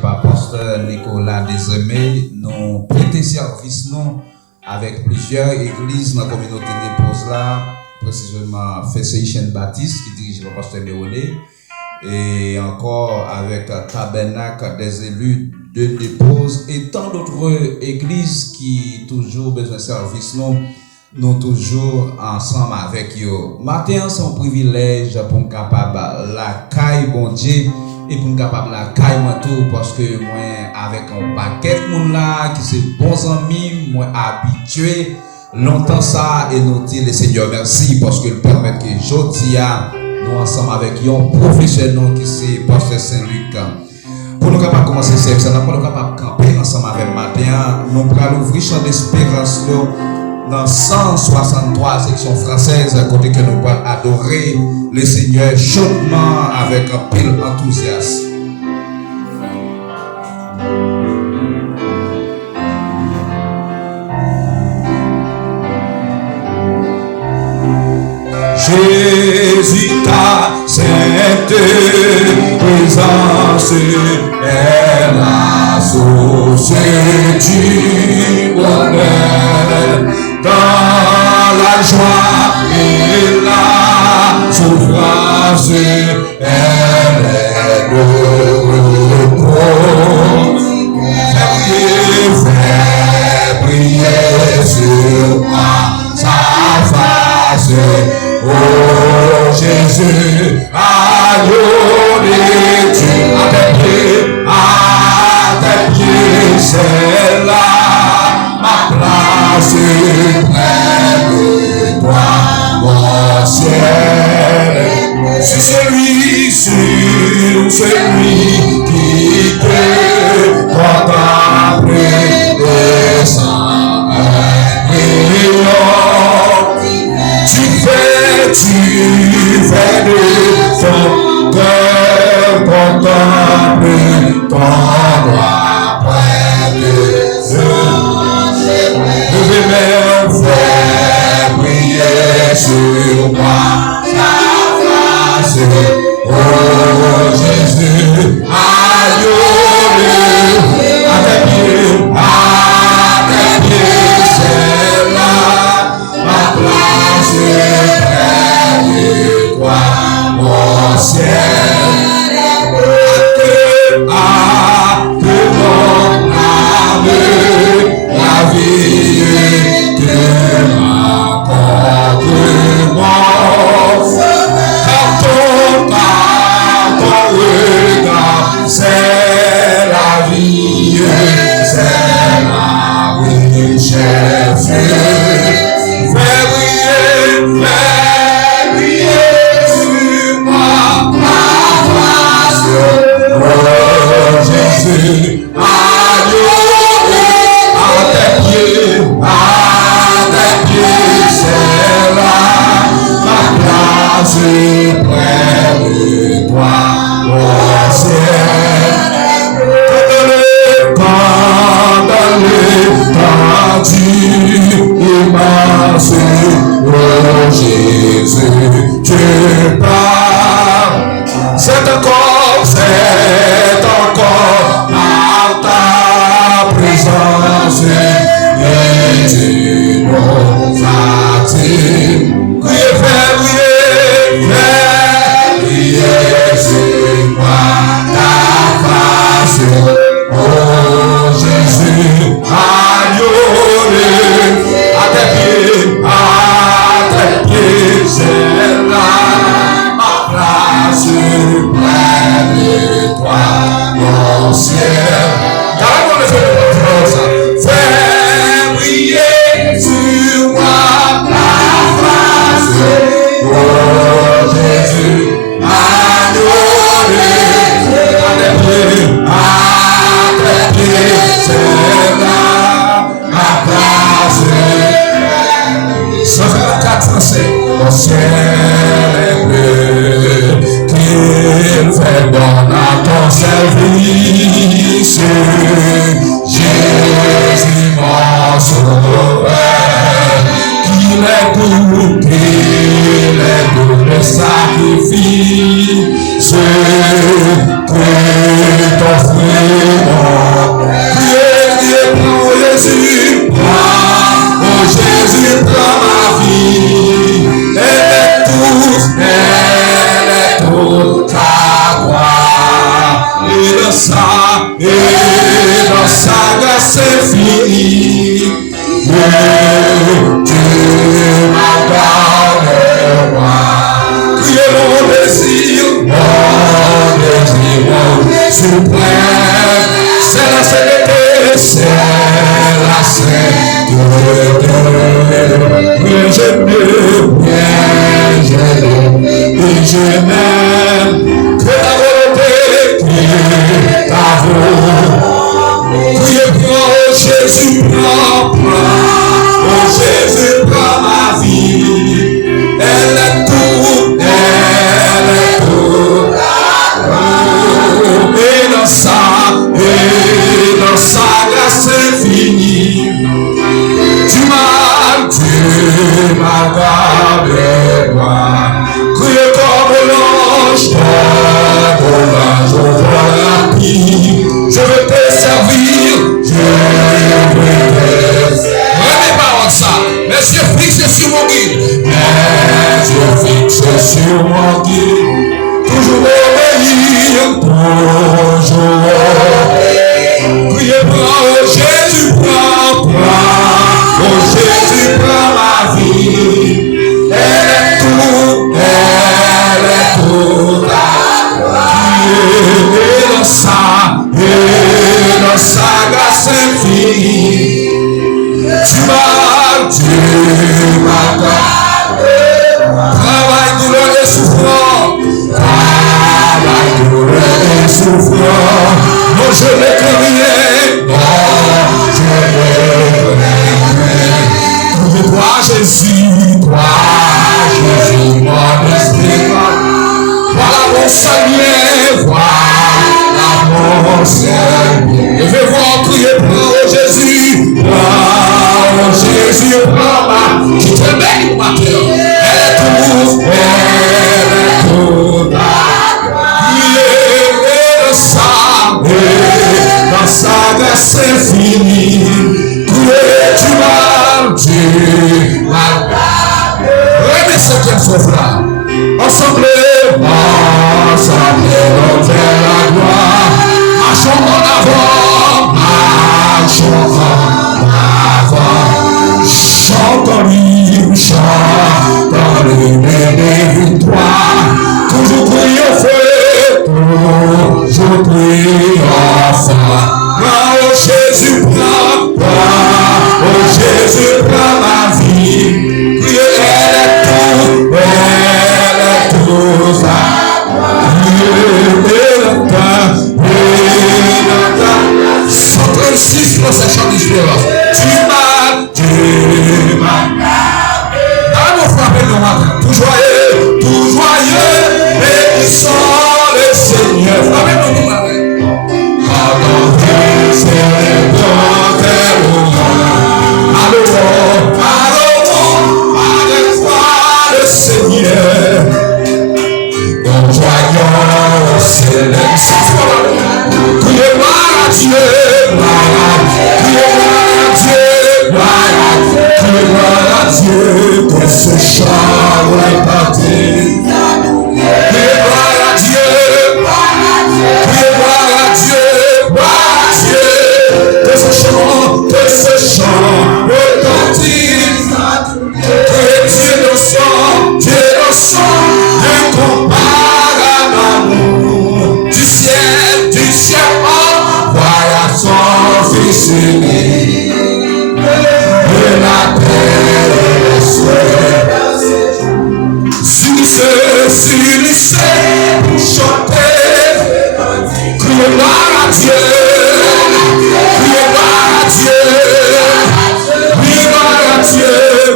par pasteur Nicolas Desemé, nous prêtons service nous avec plusieurs églises dans la communauté de Pose là, précisément Fessation Baptiste qui dirige le pasteur Léoné, et encore avec Tabernacle des élus de Dépose et tant d'autres églises qui toujours besoin de service nous toujours ensemble avec eux. Matin, c'est un privilège pour nous capable la caille bon Dieu et pour nous capable la caille moi tout parce que moi avec un paquet de monde là qui c'est bons amis, moi habitué longtemps ça et nous dire le Seigneur merci parce que le permet que aujourd'hui nous ensemble avec un professionnel qui c'est pasteur Saint-Luc. Pour nous capables commencer cette séance, nous capables camper ensemble avec matin, nous allons ouvrir champ d'espérance dans 163 sections françaises, côté que nous allons adorer le Seigneur chaudement avec un pile enthousiasme. Jésus, ta sainte présence est la source du bonheur. Dans la joie et la souffrance, elle est de repos. Fais briller sur moi sa face. Oh Jésus, adoré tu à tes pieds, c'est là ma place près de toi, mon ciel. C'est celui qui te contemple et sans un rayon. Tu fais de ton cœur contemple ton droit près de Dieu. Je vais faire briller sur moi ta face. Oh Jésus, adoré à tes pieds, c'est là ma place près de toi, mon ciel. Que mon âme la vie te rencontre moi. Car ton regard, c'est la vie, c'est la richesse. Fais briller sur moi ta face. Oh Jésus, adoré à tes pieds, c'est là ma place près de toi, mon ciel. Quand l'étendue immense, oh Jésus, tu pars. C'est encore alta dans sa grâce infinie, Dieu m'a gardé moi. Criez mon désir suprême, c'est la sainteté, c'est la sainteté. Mais je n'aime que ta volonté, ta volonté. Priez pour Jésus, prends, Jésus, prends ma vie. Elle est tout. Et dans sa grâce infinie, tu m'as gardé moi. Criez comme l'ange, je veux te servir, Prenez pas ça, mes yeux fixés sur mon guide, toujours obéir, priez pour Jésus, prends, Jésus, prends ma vie, elle est tout, et dans sa grâce infinie, tu m'as gardé. Travail, douleur et souffrant, non je n'ai que rien, toi Jésus, mon esprit, voilà mon Seigneur, voilà mon Seigneur. Je vais voir crier pour Jésus, Jésus, prends ma, qui te bénit ma terre, elle est tout, dans sa grâce infinie, tu m'as gardé. Remets ce qu'elle sauvera. Ensemble, dans la gloire. Marchons en avant. Chantons l'hymne des victoires. Toujours triompheux, toujours triomphant. Oh Jésus, prends, Jésus, prends ma vie. Elle est tout ça. Dans sa chante d'espérance, tu m'as dans mon frappé le matin, tout joyeux, bénissons le Seigneur. Frappez-nous le matin. Allons, le Seigneur. Joyeux, céleste. Criez gloire à Dieu. Que ce chant est parti. Gloire à Dieu, gloire à Dieu, gloire à Dieu. Que ce chant retentit. Que Dieu nous sent, incomparable amour. Du ciel, envoya son Fils unique. De la terre. S'unissez pour chanter, criez gloire à Dieu,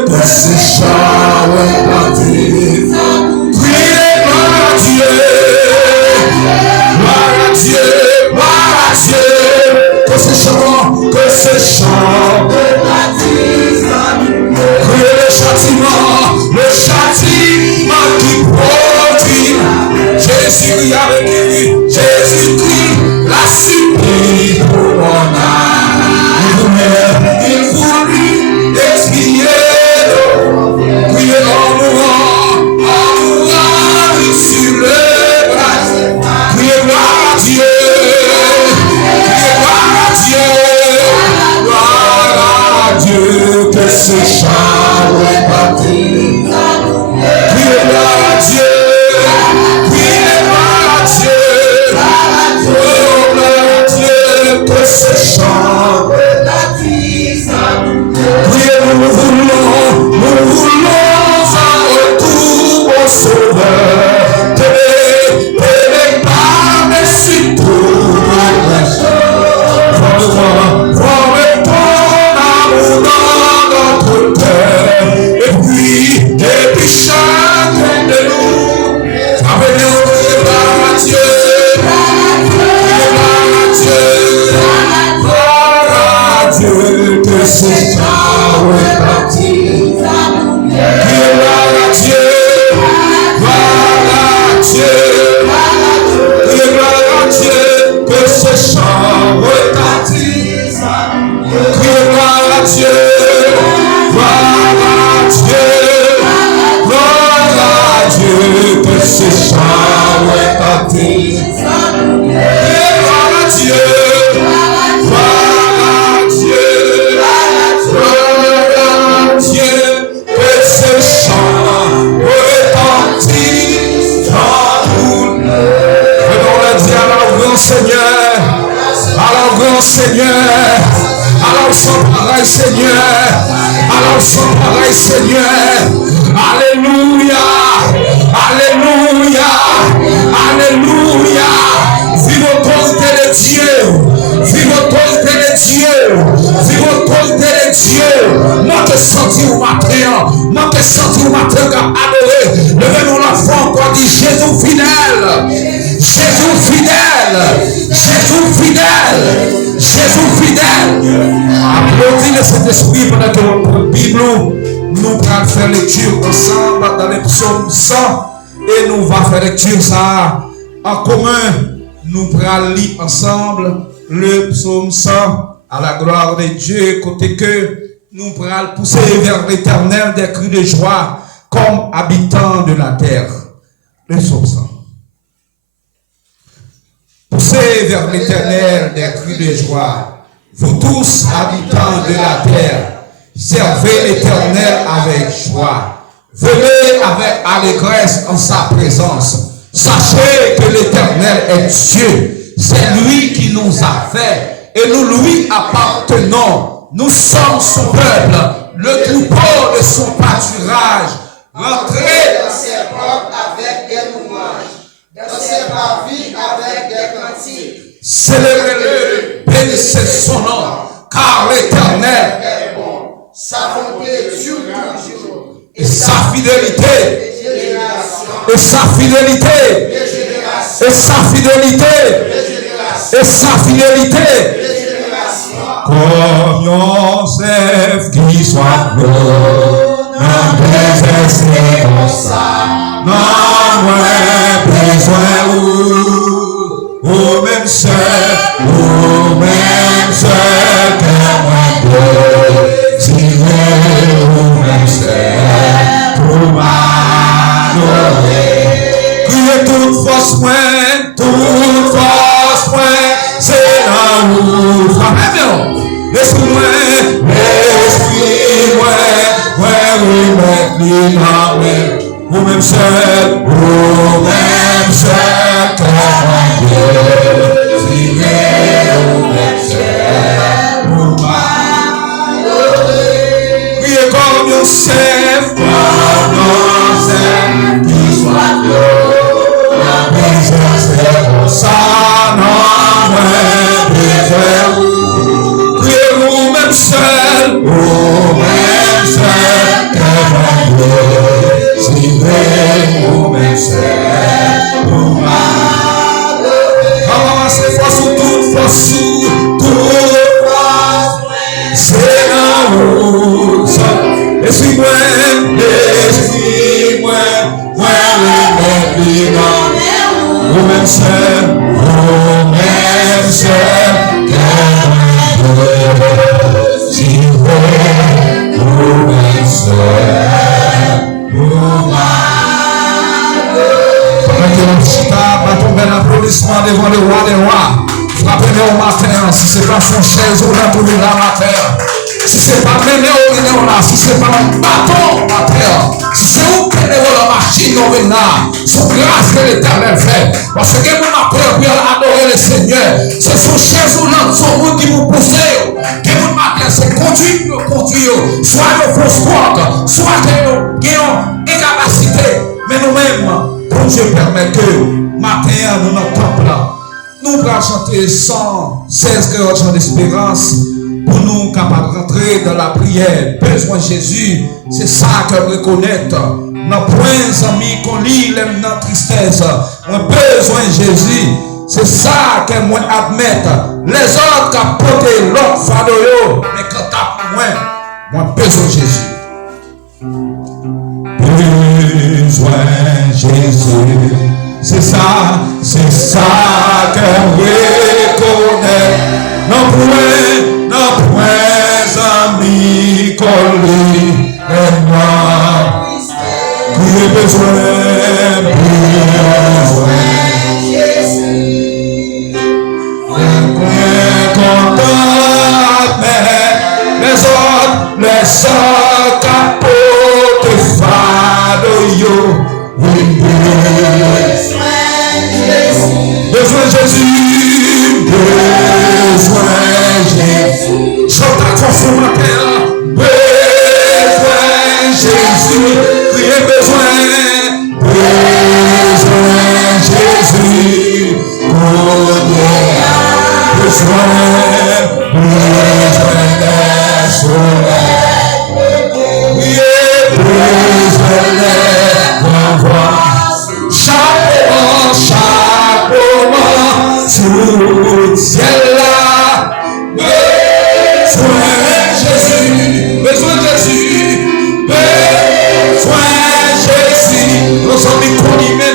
que ce chant est parti. Criez gloire à Dieu, que ce chant est parti. Criez le châtiment qui produit. Jésus a vécu, Jésus-Christ l'a supplié pour mon âme. ces chants retentissent. Gloire à Dieu, gloire à Dieu, gloire à Dieu, que ces chants retentissent. Gloire à Dieu, gloire à Dieu, gloire à Dieu, que ces chants retentissent. Gloire à Dieu, gloire à Dieu, gloire à Dieu, que ces chants retentissent dans tout le monde. Venons le dire à la grand Seigneur, à la grand Seigneur, alors sans pareil Seigneur, alors sans pareil Seigneur, alléluia, alléluia, alléluia, vive l'autorité de Dieu, vive l'autorité de Dieu, vive l'autorité de Dieu, moi te senti au matin, moi te senti au matin comme adoré, levez-nous la foi encore, dit Jésus fidèle, Jésus fidèle, Jésus fidèle, Jésus fidèle. Applaudis le Saint-Esprit pendant que nous prenons la Bible. Nous allons faire lecture ensemble dans les psaumes 100 et nous allons faire lecture ça en commun. Nous allons lire ensemble le psaume 100 à la gloire de Dieu, côté que nous allons pousser vers l'Éternel des cris de joie comme habitants de la terre. Le psaume 100. Poussez vers l'Éternel des cris de joie. Vous tous, habitants de la terre, servez l'Éternel avec joie. Venez avec allégresse en sa présence. Sachez que l'Éternel est Dieu. C'est lui qui nous a fait et nous lui appartenons. Nous sommes son peuple, le troupeau de son pâturage. Rentrez dans ses portes avec des louanges, dans ses parvis avec des cantiques. Célébrez-le, bénissez son nom, car l'Éternel est bon. Sa bonté dure toujours. et sa fidélité, Génération, et sa fidélité, génération, et sa fidélité, génération, et sa fidélité. génération. Comme yon chef qui soit beau, dans des essais comme ça, non moins besoin ou même seul, que moi de tirer, ou même seul, pour m'adorer. Criez toute force moins, c'est là où frappez bien. L'esprit remettre l'imam, ou même seul, que moi Dieu, tirez, ou même seul, pour m'adorer. Priez comme Yosef, qui soit Dieu, la présence de ça, non, priez-vous même seul, que mon Dieu, tirez-vous même seul, pour m'adorer. Avancez force ou toute force, c'est la route. Esprit-moi, ou même seul, que mon Dieu, tirez-vous même seul, pour m'adorer. Pendant que l'on chita, battons bel applaudissement devant le roi des rois. Frappez-le au matin, si c'est pas son chaise, on a trouvé la matin. Si c'est pas mené au là, si c'est pas un bâton à terre, si c'est où que la machine on vient là, sous grâce que l'Éternel fait. Parce que mon appel pour adorer le Seigneur, c'est son chaise ou là, son monde qui vous pousse. Que mon matin, c'est conduire, soit le fausse porte, soit que nous ayons incapacité. Mais nous-mêmes, pour Dieu permet que matin, nous notre temple là, nous allons chanter 116 chants d'espérance. Pour nous capables de rentrer dans la prière, besoin de Jésus, c'est ça que nous reconnaissons. Nos points amis qu'on lit notre tristesse, on a besoin de Jésus, c'est ça que moi admettre. Les autres qui portent l'autre fardeau, mais quand Moi, besoin de Jésus. Besoin de Jésus. C'est ça que reconnaît. Non point, amis, collés, et moi. Qui est besoin de Jésus. Content, mais les autres capotent de fado, yo. Besoin de Jésus, chante à toi sur ma terre. Besoin de Jésus, criez besoin de Jésus. Besoin de soleil, besoin d'envoi. Chaque moment, sous le ciel là, besoin de Jésus, besoin de Jésus, besoin de Jésus. Nos amis connus,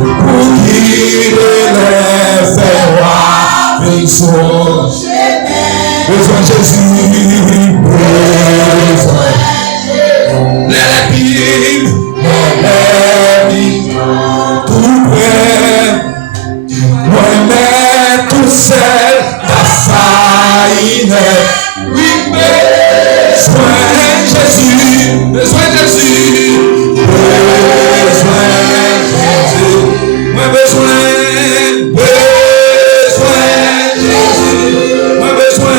pour guider les faire avec son. Besoin de Jésus, besoin. Les tout près, moi-même tout seul, la faillite. Oui, besoin de Jésus, besoin de Jésus, besoin de Jésus, moi besoin de Jésus, moi besoin de Jésus.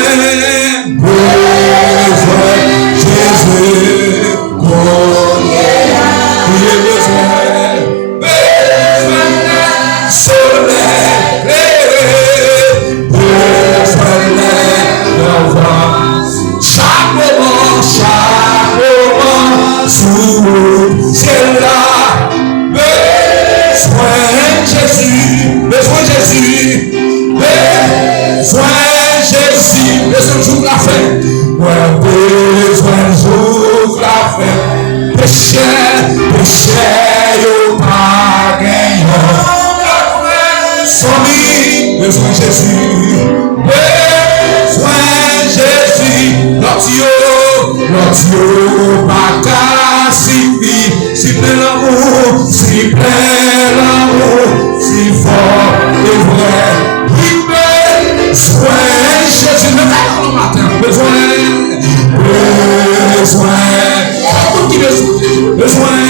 Besoin de Jésus, besoin de Jésus, notre pas qu'à si plein l'amour, si fort et vrai. Oui, besoin de Jésus, le matin, besoin, Jésus, besoin.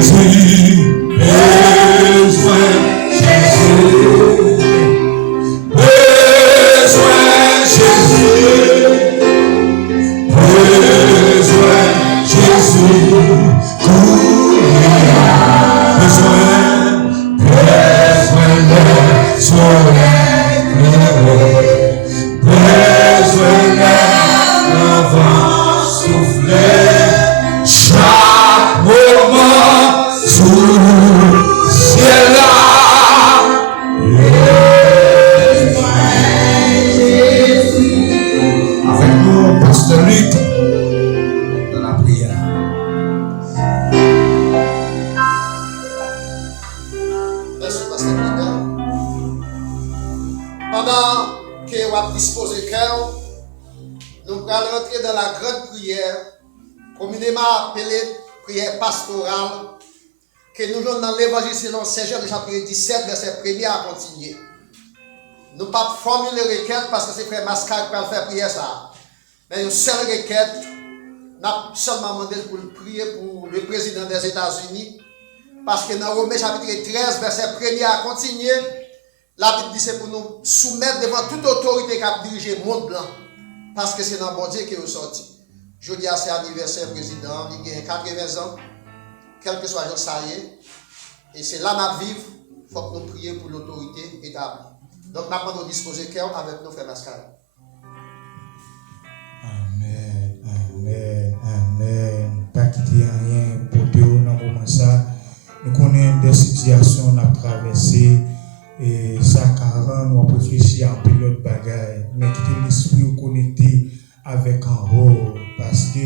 Jésus, besoin Jésus. que vous avez disposé cœur, nous allons rentrer dans la grande prière, communément appelée prière pastorale, que nous avons dans l'évangile selon Saint Jean, chapitre 17, verset 1er à continuer. Nous ne pouvons pas formuler requête parce que c'est frère Mascar qui va faire prière ça. Mais une seule requête, nous avons seulement demandé pour prier pour le président des États-Unis. Parce que dans Romains chapitre 13, verset 1er à continuer, la Bible dit c'est pour nous soumettre devant toute autorité qui a dirigé le monde blanc. Parce que c'est dans le bon Dieu qui est sorti. Je dis à cet anniversaire président, il a 80 ans, quel que soit le jour ça y est. Et c'est là que nous vivons, il faut que nous prions pour l'autorité établie. Donc, nous avons disposé cœur avec nos frères Mascal. Amen, amen, amen. Pas quitter rien pour Dieu dans le moment ça. Nous connaissons des situations à traverser et ça car nous avons réfléchi à un pilote bagaille, mais quitter l'esprit connecté avec un haut parce que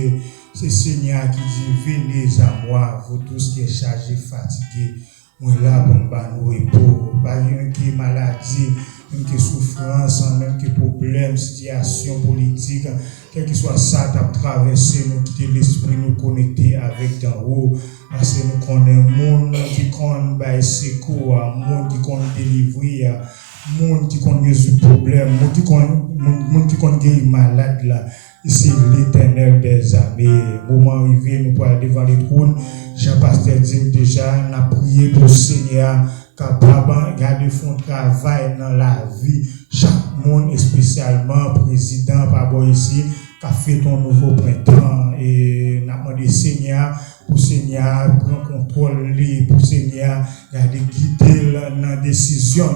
c'est Seigneur qui dit venez à moi, vous tous qui êtes chargés, fatigués. Moi là pour nous repos, pas rien qui maladie, même qui souffrance, même qui problème, situation politique, quel que soit ça, tu as traversé, nous quitter l'esprit, nous connecter avec d'en haut, parce que nous connaissons monde qui connaît secours, monde qui connaît délivrer, monde qui connaît résoudre problème, monde qui connaît malade là. C'est l'Éternel des armées. Moment arrivé, nous pourrons aller devant le trône. Jean-Pasteur dit déjà, nous avons prié pour le Seigneur, capable de garder son travail dans la vie. Chaque monde, et spécialement président, par rapport ici, qui a fait ton nouveau printemps. Et nous avons demandé Seigneur, pour Seigneur, prendre contrôle, pour Seigneur, garder guider dans la décision,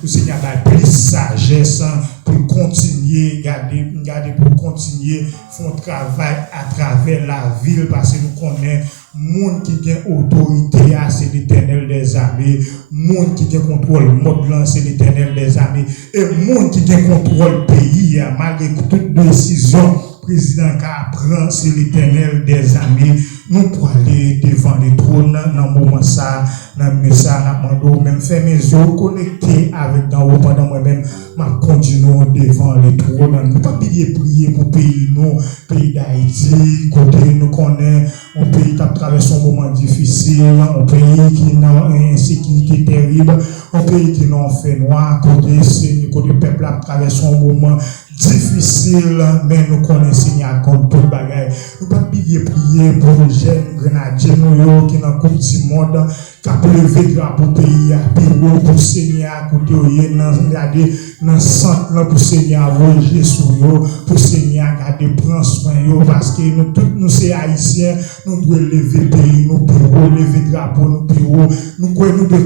pour Seigneur, garder plus sagesse, pour continuer, garder pour continuer, son travail à travers la ville, parce que nous connaissons monde qui a autorité, c'est l'Éternel des armées, monde qui a contrôle mode c'est l'Éternel des armées, et monde qui a contrôle pays, malgré toute décision, président qui prend, c'est l'Éternel des armées. Nous pour aller devant les trônes dans le moment ça, dans le message, même faire mes yeux connectés avec dans haut pendant moi-même, ma continuer devant les trônes. Nous pas prier pour le pays, nous, pays d'Haïti, côté nous connaît, un pays qui traverse un moment difficile, un pays qui a une insécurité terrible, un pays qui a un fait noir, côté peuple a traversé un moment difficile, mais nous connaissons Seigneur comme tout bagaille. Nous pas prier pour les jeunes grenadiers qui dans Coupe du monde, qui a levé drapeau pays pour Seigneur, côté dans le centre pour Seigneur roger sur eux, pour Seigneur garder prendre soin eux, parce que nous tous nous c'est haïtiens, nous devons lever pays, nous devons lever drapeau, nous devons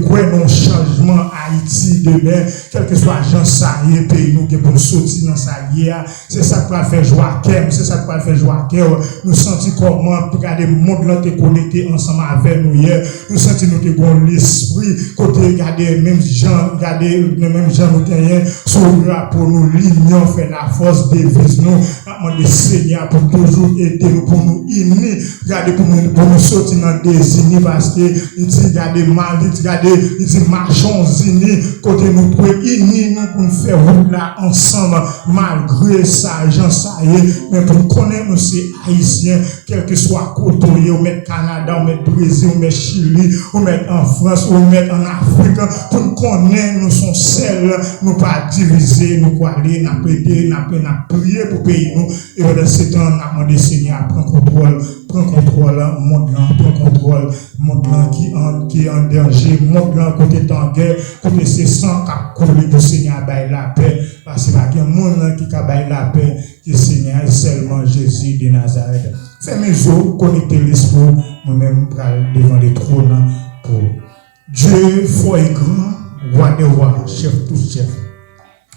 quoi nos changement Haïti demain, quel que soit Jean Saïe pays nous devons sortir dans sa guerre, c'est ça qui va faire Joachim, c'est ça qui va faire Joachim, nous sentons comment pour garder le monde là te connecté ensemble avec nous hier, nous sentons nous te gon l'esprit côté regarder même gens nous gagnent sur pour nous l'union fait la force devise nous demander Seigneur pour toujours aider nous pour nous unir regarder pour nous sortir dans des unis parce que il dit regarder mal il dit marchons unis côté nous pour unis nous pour faire route là ensemble malgré ça Jean ça mais pour connaître nous c'est haïtiens quel que soit côté ou mettre Canada ou mettre Brésil ou mettre Chili ou mettre en France ou mettre en Afrique pour nous connaître nous sommes seuls nous pas diviser nous pour aller n'a prier n'a prier pour pays nous et dans ce temps n'a demandé Seigneur prends contrôle monde qui est en danger monde là côté en guerre côté c'est sang qui couler pour Seigneur bailler la paix parce que il y a monde qui a bailler la paix que Seigneur seulement Jésus de Nazareth fait mes yeux connecter l'esprit moi-même pour devant les trônes pour Dieu fort et grand roi des rois chef tout chef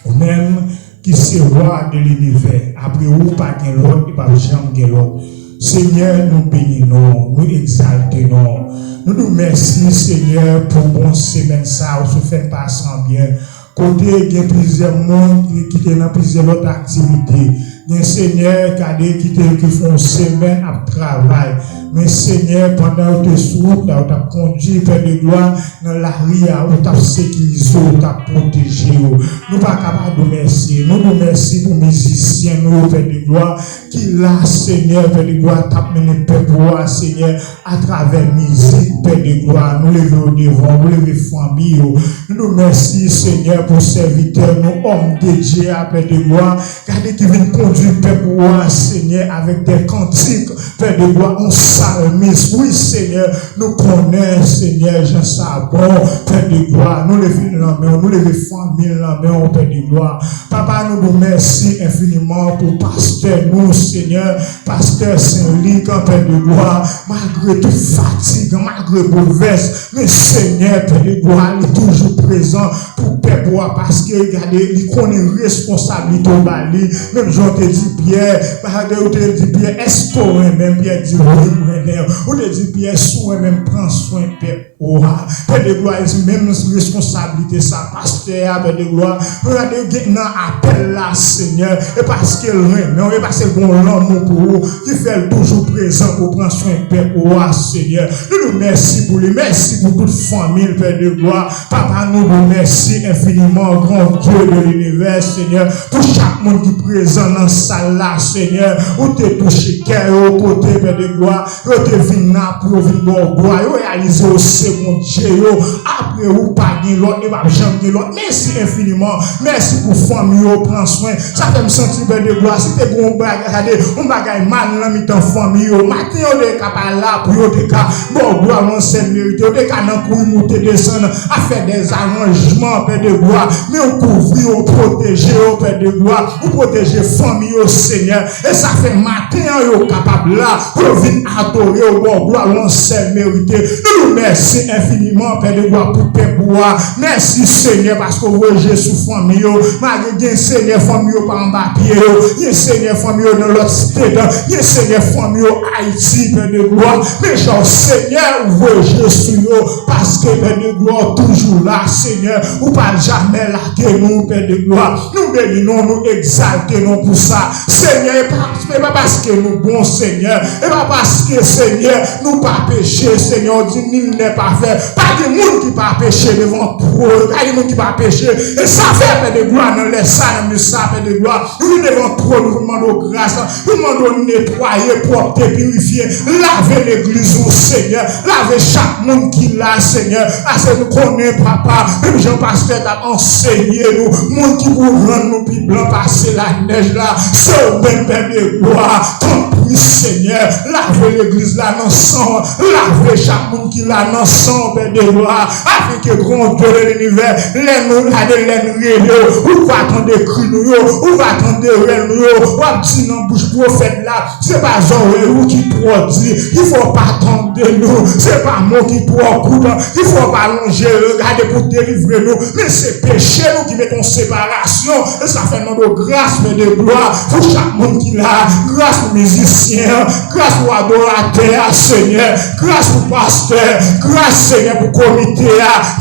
ou même qui c'est roi de l'univers après ou pas qu'un l'autre et pas jamais l'autre Seigneur nous bénissons nous exaltons nous nous remercions Seigneur pour bon semaine ça où se fait passer bien côté il y a plusieurs monde qui sont dans plusieurs autres activités des Seigneur qui font semaine à travail. Mais Seigneur, pendant que tu es sous, tu as conduit, Père de gloire, dans la ria, où tu as sécurisé, tu as protégé. Nous ne pas capables de remercier. Nous nous remercions pour les musiciens, nous, Père de gloire, qui là, Seigneur, Père de gloire, t'a mené Père pour Seigneur, à travers musique, Père de gloire. Nous levons devant, nous levons famille. Nous nous remercions, Seigneur, pour serviteurs, nous, hommes dédiés à Père de gloire, regardez qui viennent conduire, Père pour Seigneur, avec des cantiques, Père de gloire, on salmis. Oui, Seigneur, nous connaissons, Seigneur, Jean Sabon, Père de gloire, nous levons la main, nous levons famille la main, Père de gloire. Papa, nous nous remercions infiniment pour pasteur, nous, Seigneur, pasteur Saint-Luc, Père de gloire, malgré toute fatigue, malgré mauvaise, mais Seigneur, Père de gloire, il est toujours présent pour Père pour parce que, regardez, il connaît responsabilité au Bali, même Jean te dit Pierre, regardez, te dit Pierre, est-ce qu'on même Pierre dit oui, on te dit Pierre, soin même prend soin Père. Père de gloire, c'est même responsabilité, ça, pasteur, Père de gloire, regardez, maintenant, appel là, Seigneur, et parce qu'il remet, et parce que bon l'amour pour vous, qui fait toujours présent pour prendre soin Père pour Seigneur. Nous nous remercions pour lui, merci pour toute famille, Père de gloire. Papa, nous nous remercions infiniment, grand Dieu de l'univers, Seigneur, pour chaque monde qui est présent dans cette salle là, Seigneur, où tu es touché, cœur au côté, Père de gloire, où tu es venu pour venir gloire, où réaliser au second Dieu, après où pas de l'autre, et pas jamais de l'autre. Merci infiniment, merci pour famille, prends soin. Ça fait me sentir, Père de gloire, si tu es bon, on bagaille mal dans mi-temps famille, matin, on est capable là pour te cas, bon, gloire, on s'est mérité, on est capable pour monter, descendre, à faire des arrangements, Père de gloire, mais on couvre, on protège, Père de gloire, on protège famille au Seigneur, et ça fait matin, on est capable là pour venir adorer, bon, gloire, on s'est mérité. Nous nous remercions infiniment, Père de gloire, pour Père bois. Merci, Seigneur, parce que vous voyez sous famille, malgré Seigneur, famille par en bas pied, il y a Seigneur, famille dans l'autre state, il y a Seigneur, famille Haïti, Père de gloire, mais genre, Seigneur, vous voyez sous nous, parce que Père de gloire, toujours là, Seigneur, ou pas jamais là que nous, Père de gloire, nous bénissons, nous exaltons pour ça, Seigneur, et pas parce que nous bons, Seigneur, et pas parce que, Seigneur, nous pas péché, Seigneur, dit, nul n'est pas fait, pas de monde qui pas péché devant toi, pas de monde qui pas péché, et ça fait, Père de gloire, dans les salles, mais ça, Père de gloire, nous devons trop, nous demandons grâce, nous demandons nettoyer, propre, purifier, laver l'église, Seigneur, laver chaque monde qui l'a, Seigneur, parce que nous connaissons, Papa, même Jean-Pasteur a enseigné nous, monde qui pour rendre nous plus blanc, passer la neige là, c'est au même Père de gloire, ton prix, Seigneur, laver l'église là, dans sang, laver chaque monde qui l'a, dans sang, Père de gloire, afin que grand Dieu de l'univers, les nous là, de l'enrayons, ou va attendre cri nous, ou va attendre rêve nous, ou va dire dans bouche prophète là, c'est pas Jean qui produit, il faut pas attendre de nous, c'est pas moi qui procure, il faut pas longer, regarder pour délivrer nous, mais c'est péché nous qui mettons séparation, et ça fait notre grâce, mais de gloire, pour chaque monde qui l'a, grâce aux musiciens, grâce aux adorateurs, Seigneur, grâce aux pasteurs, grâce, Seigneur, pour le comité,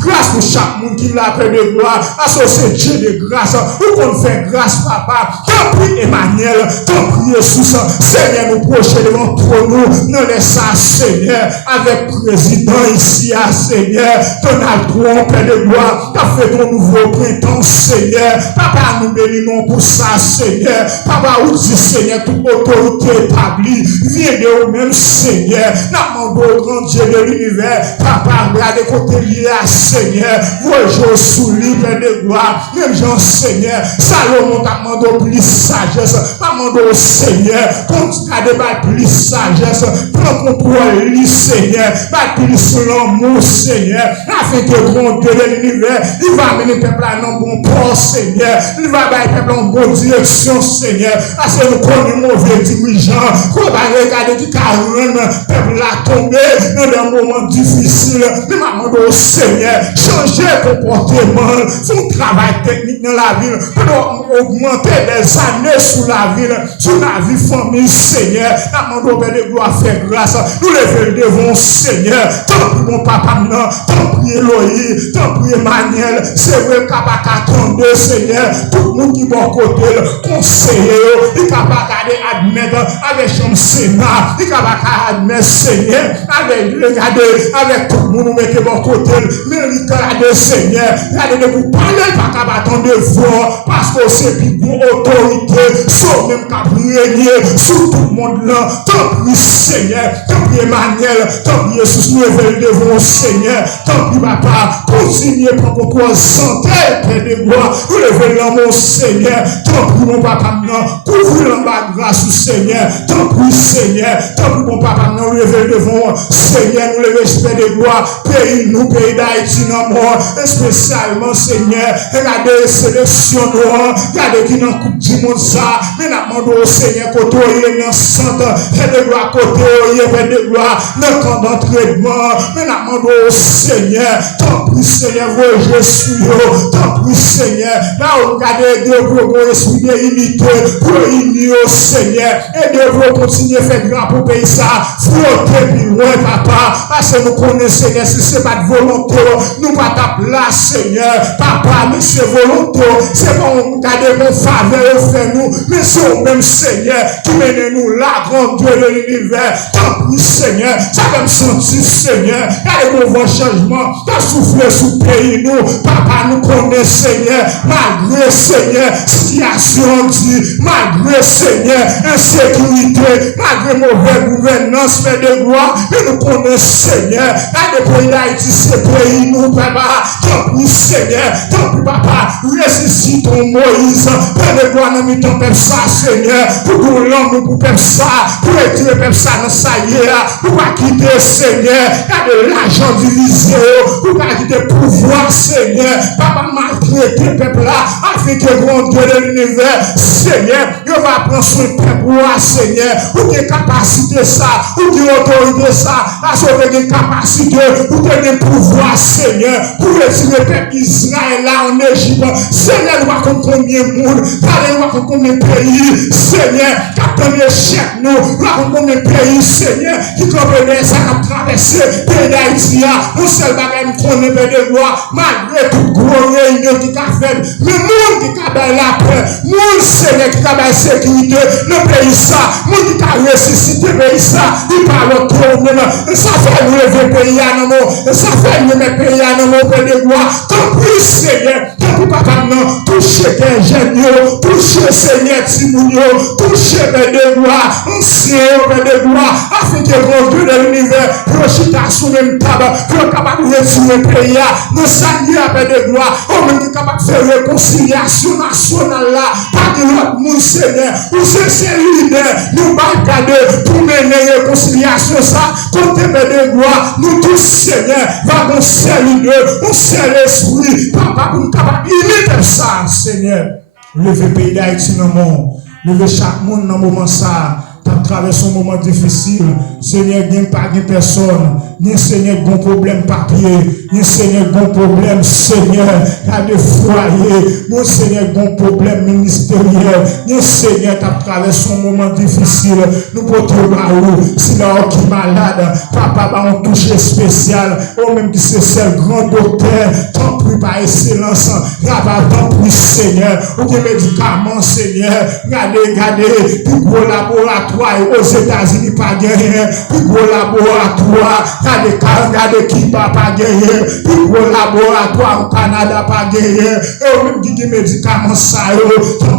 grâce pour chaque monde qui l'a, Père de gloire, associé Dieu de grâce, ou qu'on fait grâce, Papa, tant pis Emmanuel, tant pis Jésus, Seigneur, nous procher devant nous, nous laissons, Seigneur, avec président ici, Seigneur, Donald Trump, Père de gloire, t'as fait ton nouveau printemps, Seigneur, Papa, nous bénissons pour ça, Seigneur, Papa, où dit, Seigneur, toute autorité établie, viens de vous-même, Seigneur, nous demandons au grand Dieu de l'univers, Papa, regardez côté lié à Seigneur, voyez sous lui, Père de gloire, même Jean, Seigneur, Salomon t'a demandé plus sagesse, t'a demandé au Seigneur, continue à débattre plus sagesse, prends contrôle, lui, Seigneur, bat plus l'amour, Seigneur, afin que grand Dieu de l'univers, il va amener le peuple à un bon port, Seigneur, il va amener le peuple en bonne direction, Seigneur, parce que nous connaissons mauvais dirigeants, qu'on va regarder qui carrément, peuple a tombé dans des moments difficiles. Mais maman au Seigneur, changer comportement, son travail technique dans la ville, pour augmenter des années sous la ville, sur la vie famille, Seigneur. Maman au Père de gloire, faire grâce. Nous levons devant Seigneur. Tant pis mon papa, non, tant pis Eloï, tant pis Emmanuel, c'est vrai qu'il n'y a pas qu'à attendre, Seigneur. Tout le monde qui est bon côté, conseiller, il n'y a pas qu'à admettre avec son Sénat, il n'y a pas qu'à admettre, Seigneur, avec tout le monde, mettez bon côté, mais il y a des Seigneur, regardez de vous parler, pas qu'à attendre de voir, parce que c'est plus bon autorité, sauf même qu'à régner sur tout le monde là. Tant pis, Seigneur, tant pis Emmanuel, tant pis Jesus, nous levons devant Seigneur, tant pis papa, continuez pour votre santé, Père de gloire, nous levons mon Seigneur, tant pis mon papa, couvrez la grâce du Seigneur, tant pis Seigneur, tant pis mon papa, nous levons devant Seigneur, nous levons Père de gloire, pays nous, pays d'Haïti, non mort, spécialement Seigneur, regardez les sélections, regardez qui n'en coupe du monde ça, mais nous demandons au Seigneur, côté il est dans le centre, Père de gloire, côté il est Père de gloire, dans le camp d'entraînement, mais nous demandons au Seigneur, tant pis Seigneur, je suis, tant pis Seigneur, là on regarde Dieu pour esprit d'unité, pour unir au Seigneur, et Dieu veut continuer à faire grand pour pays ça, frotter plus loin papa, parce que nous connaissons Seigneur, si ce n'est pas de volonté, nous pas ta place Seigneur, papa, mais c'est volonté, c'est pas on regarde mon faveur, fait nous, mais c'est au même Seigneur qui mène nous là, grand Dieu de l'univers, tant pis Seigneur, ça va me sentir Seigneur, il y a un nouveau changement, t'as soufflé sous le pays nous, papa nous connaît Seigneur, malgré Seigneur, situation dit, malgré Seigneur, insécurité, malgré mauvaise gouvernance, mais de gloire, mais nous connaissons Seigneur, là le pays d'Haïti, c'est pays nous, papa, tant pis Seigneur, tant pis papa, ressuscitons Moïse, Père de gloire, nous mettons peuple ça, Seigneur, pour nous l'homme, pour peuple ça, pour retirer peuple ça dans sa hier, pour pas quitter Seigneur, il y a de l'argent divisé, pour pas quitter le pouvoir, Seigneur, papa maltraiter peuple là, afin que grand Dieu de l'univers, Seigneur, il va prendre soin de peuple là, Seigneur, pour qu'il y ait capacité ça, pour qu'il y ait autorité ça, à sauver des capacités, pour qu'il y ait pouvoir, Seigneur, pour retirer le peuple Israël là en Égypte, Seigneur, nous va combien de monde, nous va combien de pays, Seigneur, qui a échec nous, nous va combien de pays, Seigneur, qui comprennent ça, qui a traversé le pays d'Haïti, nous seul bagage nous connaît de gloire, malgré toute grosse réunion qui a fait, mais monde qui a la paix, monde Seigneur qui a la sécurité, le pays ça, monde qui a ressuscité le pays ça, il parle trop même, ça fait nous lever le pays à nous, ça fait nous mettre le pays à nous, Père de gloire, tant pis Seigneur, tant pis papa non, touchez des géniaux, touchez Seigneur Timounio, touchez Père de gloire, ancien Père de gloire, afin que grand Dieu de l'univers, prochita sous même table, pour capable de retirer le pays, nous saluer à Père de gloire, au même qui est capable de faire réconciliation nationale là, pas de l'autre monde Seigneur, ou c'est leader, nous barricader pour mener réconciliation ça, côté Père de gloire, nous tous Seigneur, va nous seul leader, on seul esprit, papa pour nous capable d'imiter ça, Seigneur. Levez le pays d'Haïti dans le monde, levez chaque monde dans le moment ça. Tu as traversé un moment difficile. Seigneur, il n'y a pas de personne. Il y a Seigneur, un problème papier. Il y a Seigneur, un problème, Seigneur, il y a des foyers. Mon Seigneur, un problème ministériel. Il y a Seigneur, tu as traversé un moment difficile. Nous portons là où, si là qui est malade, papa va en toucher spécial. Ou même qui c'est seul grand docteur. Tant pis par excellence. Tant pis, Seigneur. Ou des médicaments, Seigneur. Regardez, plus gros laboratoire. Aux États-Unis, pas gagné, plus gros laboratoire, regardez qui pas gagné, plus gros laboratoire au Canada, pas gagné, et même qui des médicaments, ça,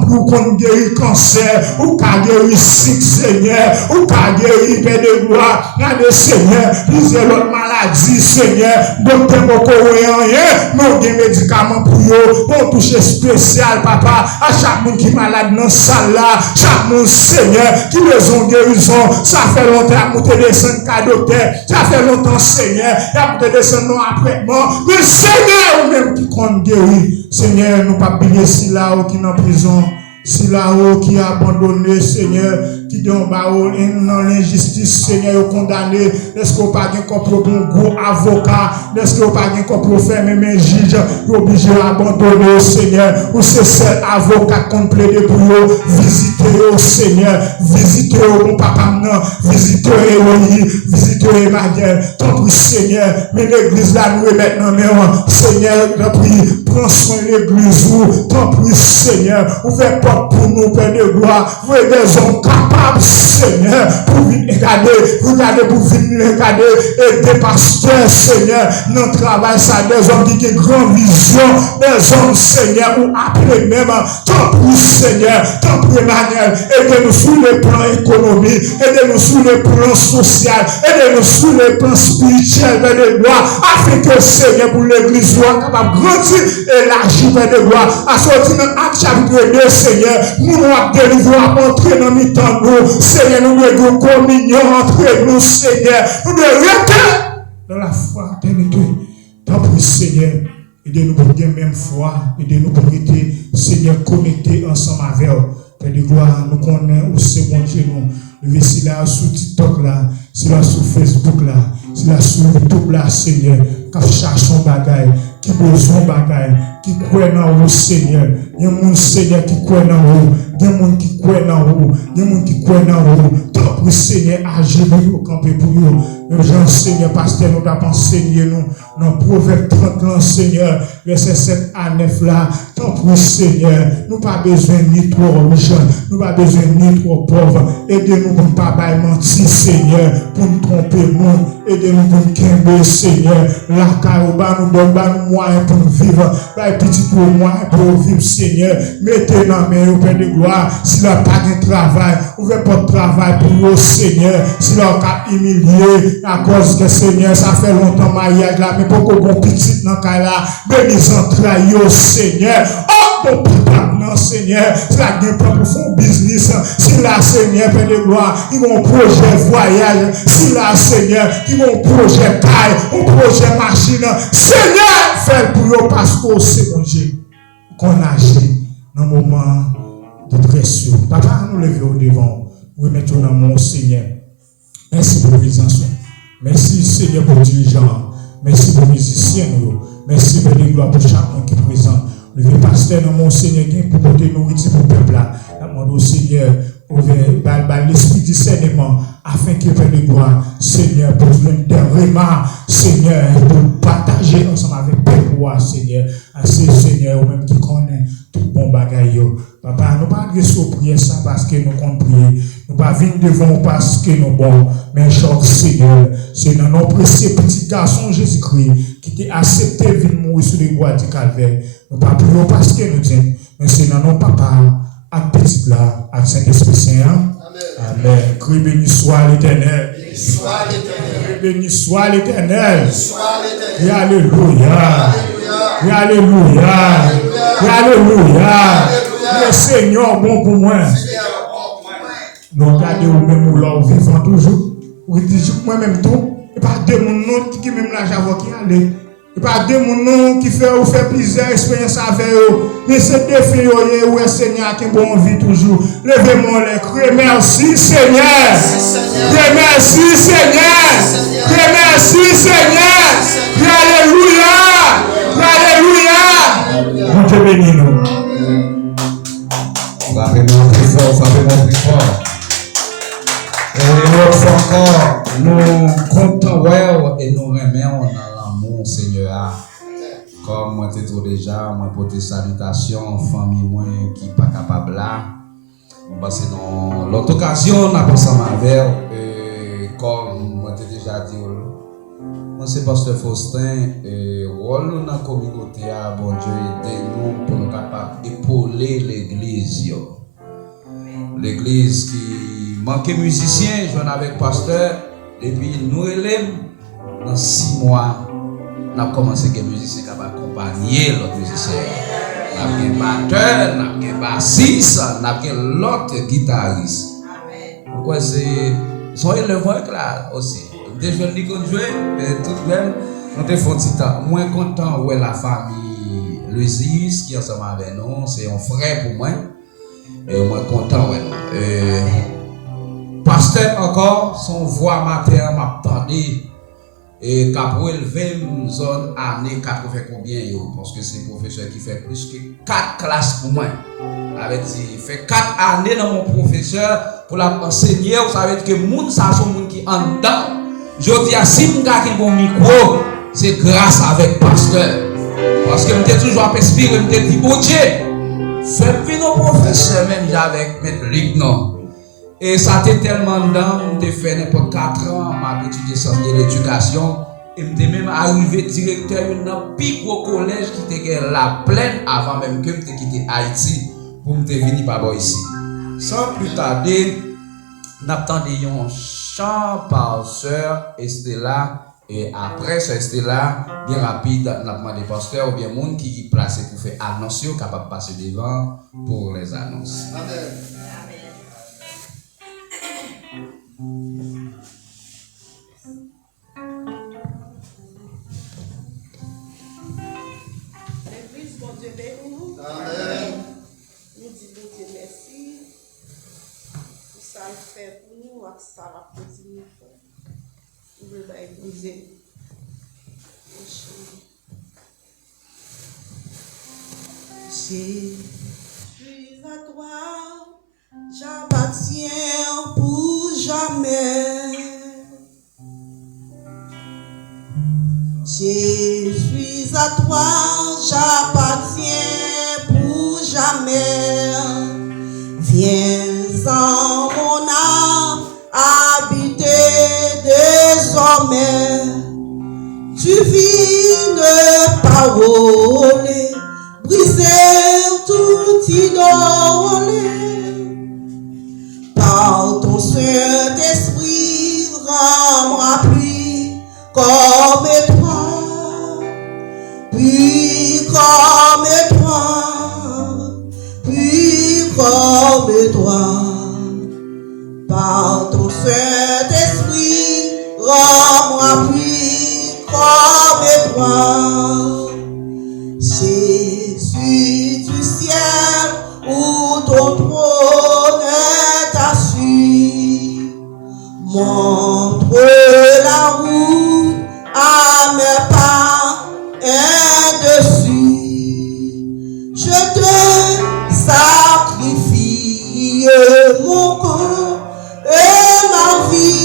pour qu'on guérit cancer, ou qu'on guérit Seigneur, ou qu'on guérit Père de gloire, regardez Seigneur, plusieurs autres maladies, Seigneur, docteur Moko, rien, mais des médicaments pour eux, pour toucher spécial, papa, à chaque monde qui est malade dans la salle là, chaque monde, Seigneur, qui besoin de guérison, ça fait longtemps que tu descends qu'à docteur, ça fait longtemps, Seigneur, que tu descends après mort, mais Seigneur, ou même qui compte guérir, Seigneur, nous pas oublier si là, ou qui est en prison, Si là-haut qui a abandonné, Seigneur, qui donne dans l'injustice, Seigneur, condamné, est-ce qu'on pas encore pour un gros avocat, est-ce qu'on pas encore pour faire même un juge, obligé à abandonner, Seigneur, ou c'est seul avocat qu'on plaide pour eux, visiter au Seigneur, visiter mon papa, visiter Eloï, visiter Emmanuel, tant pis, Seigneur, mais l'église là nous est maintenant, mais Seigneur, tant pis, prends soin de l'église, tant pis, Seigneur, ouvrez porte pour nous, Père de gloire, vous êtes des hommes capables, Seigneur, pour venir regarder, pour venir regarder, aider pasteurs, Seigneur, dans le travail, ça, des hommes qui ont une grande vision, des hommes, Seigneur, ou après même, tant pis, Seigneur, tant pis, Emmanuel, aidez-nous sur le plan économique, aidez-nous sur le plan social, aidez-nous sur le plan spirituel, Père de gloire, afin que, Seigneur, pour l'église soit capable de grandir et élargir, Père de gloire, à sortir dans Acte chapitre 2, Seigneur, nous avons de nouveau à entrer dans le temps nous, Seigneur, nous devons communion entre nous, Seigneur, nous devons rester dans la fraternité. Tant pis, Seigneur, aidez-nous pour gagner même foi, aidez-nous pour rester, Seigneur, connectés ensemble avec vous. Père de gloire, nous connaissons aussi, bon Dieu, nous. Si là sur TikTok là, si là sur Facebook là, si là sur YouTube là, Seigneur, qui cherche son bagage, qui besoin bagage, qui croit dans vous, Seigneur. Il y a des gens, Seigneur, qui croient dans vous, il y a des gens qui croient dans vous, il y a des gens qui croient dans vous. Tant pour Seigneur, agir pour vous, camper pour vous. Le Jean, Seigneur, pasteur, nous avons enseigné nous, dans Proverbe 30 ans, Seigneur, verset 7 à 9 là. Tant pour Seigneur, nous pas besoin ni trop riches, nous pas besoin ni trop pauvres. Aidez-nous pour ne pas mentir, Seigneur, pour nous tromper, nous. Aidez-nous pour nous quimber, Seigneur. La caroba nous donne nous moyens pour nous vivre. Petit pour moi, pour vivre, Seigneur. Mettez dans mes mains, Père de gloire. Si leur pas de travail, ouvrez pas de travail pour vous, Seigneur. Si leur cap humilié, à cause que, Seigneur, ça fait longtemps mariage là, mais pour qu'on petit dans le cas là, bénis entrailles, Seigneur. Oh, mon papa, non, Seigneur, c'est la gueule pour faire business. Si là, Seigneur, Père de gloire, ils ont un projet voyage. Si là, Seigneur, ils ont un projet taille, un projet machine. Seigneur, fais pour eux parce que c'est mon Dieu qu'on agit dans un moment de pression. Papa, nous levons au devant. Nous mettons dans mon Seigneur. Merci pour la présence. Merci, Seigneur, pour le dirigeant. Merci pour les musiciens. Merci pour les gloires pour chacun qui est présent. Le pasteur dans mon Seigneur pour porter nourriture pour le peuple là. Demande au Seigneur l'esprit du discernement afin qu'il fasse de gloire. Seigneur, pour des remords, Seigneur, pour partager ensemble avec le peuple, Seigneur. Assez, Seigneur, ou même qui connaît tout bon bagaille. Papa, nous pas adresser aux prières ça parce que nous comptons prier. Nous pas venir devant parce que nous bons. Mais choc, Seigneur, c'est dans nos précieux petits garçons Jésus-Christ qui t'a accepté de venir mourir sur les bois du calvaire. Nous pas prier parce que nous disons, mais c'est dans nos papas, à petit là, à Saint-Esprit Saint. Amen. Crie béni soit l'Éternel. Béni soit l'Éternel. Et alléluia. Et alléluia. Et alléluia. Le Seigneur bon pour moi. Nous regardons même là où vivons toujours. Vous dites moi-même tout. Et pas de mon nom qui même là j'avoue qui allait. Et pas de mon nom qui fait ou fait plusieurs expériences avec eux. Mais c'est des filles où est Seigneur qui bon vie toujours. Levez-moi les cris. Merci Seigneur. Merci Seigneur. Merci Seigneur. Alléluia. Alléluia. Dieu bénit nous. Frappez-moi plus fort, frappez-moi plus fort. Et une fois encore, nous comptons et nous remettons dans l'amour, Seigneur. Comme moi, t'es trop déjà, moi, pour tes salutations, famille, moi, qui n'est pas capable là. Parce que dans l'autre occasion, on a pensé à vers, comme moi, t'es déjà dit, moi, c'est Pasteur Faustin, rôle dans la communauté, bon Dieu, aidez-nous pour nous capables d'épauler l'église. L'église qui manquait musiciens, je viens avec Pasteur, et puis nous élèves, dans 6 mois, nous avons commencé à musiciens capables d'accompagner l'autre musicien. Nous avons un batteur, nous avons un bassiste, nous avons l'autre guitariste. Pourquoi c'est. Sont élèves là aussi. Des jeunes qui ont joué, tout de même, nous avons fait un petit temps. Moins content où est la famille Louis qui est ensemble avec nous, c'est un frère pour moi. Et moi content ouais. Pasteur encore son voix matin m'attendait et qu'a élevé une zone année 80 combien yo parce que c'est professeur qui fait plus que 4 classes pour moi. Avec dit fait 4 années dans mon professeur pour l'enseigner, vous savez que moun ça sont moun qui en dedans. Je dis à si m'ga qui bon micro, c'est grâce avec pasteur. Parce que m'était toujours inspiré, m'était dit bon Dieu, fais venir au professeur même avec mettre Luc non. Et ça t'est tellement dedans, m'était fait n'importe 4 ans, m'a étudié sciences de l'éducation et m'était même arrivé directeur d'un plus gros collège qui était la plaine avant même que m'était quitté Haïti pour m'était venir par ici. Sans plus tarder, n'attendez un chant par sœur Estella. Et après ce Estella, bien rapide, n'a demandé pasteur ou bien monde qui est placé pour faire annonce, capable de passer devant pour les annonces. Amen. L'église, bon Dieu bénit nous. Amen. Nous disons bon Dieu merci. Pour ça le fait pour nous, et ça va continuer. Nous voulons l'église. Je suis à toi, j'appartiens pour jamais. Je suis à toi, j'appartiens pour jamais. Viens en mon âme, habiter désormais. Tu vis de parole, briser tout idole. Par ton Saint-Esprit, rends-moi plus comme toi, plus comme toi, plus comme toi. Par ton Saint-Esprit, rends-moi plus comme toi. Jésus du ciel, où ton trône est assis, montre la route à mes pas dessus. Je te sacrifie mon corps et ma vie.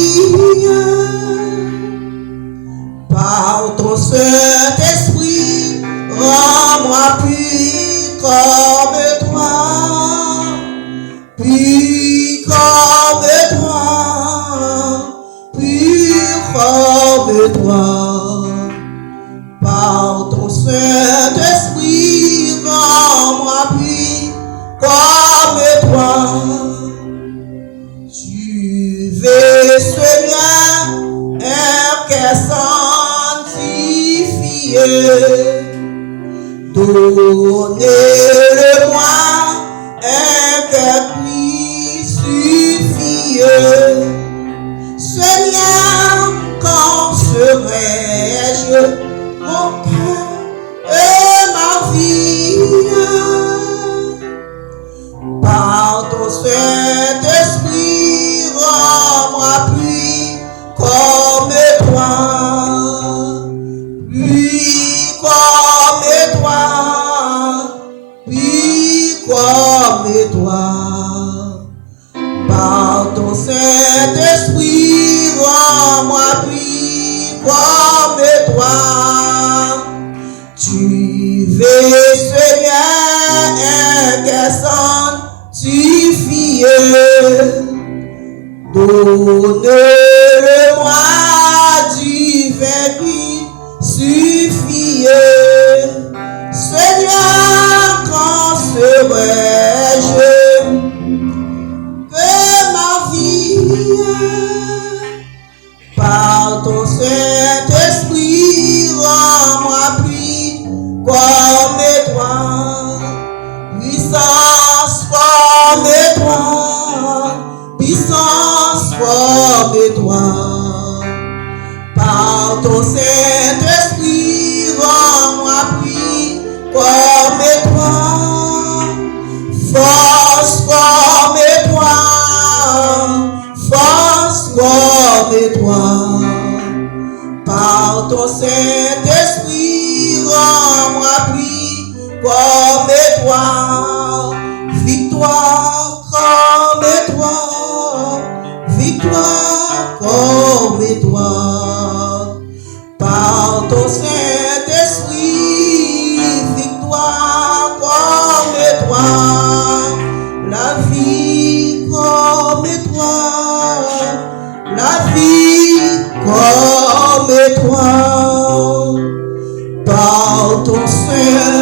Par ton Saint-Esprit, rends-moi plus comme toi, plus comme toi, plus comme toi. Par ton Saint-Esprit, rends-moi plus comme toi. Tu veux, Seigneur, un cœur sanctifié. Donnez-le-moi un cœur crucifié. Seigneur, quand serai-je mon cœur et ma vie? Par ton Saint-Esprit, rends-moi plus comme toi, plus comme toi, plus comme toi. Par ton Saint-Esprit, rends-moi plus comme toi. Tu veux, Seigneur, un cœur sanctifié. Donne-le-moi du vin crucifié. Seigneur, quand serai-je que ma vie? Par ton Saint-Esprit, rends-moi plus comme toi, puissance comme toi, puissance comme toi. ton Saint-Esprit, rends-moi pris comme étoile, victoire comme étoile, victoire comme étoile. Par ton Saint-Esprit, victoire comme étoile, la vie comme étoile, la vie comme étoile. Par ton Saint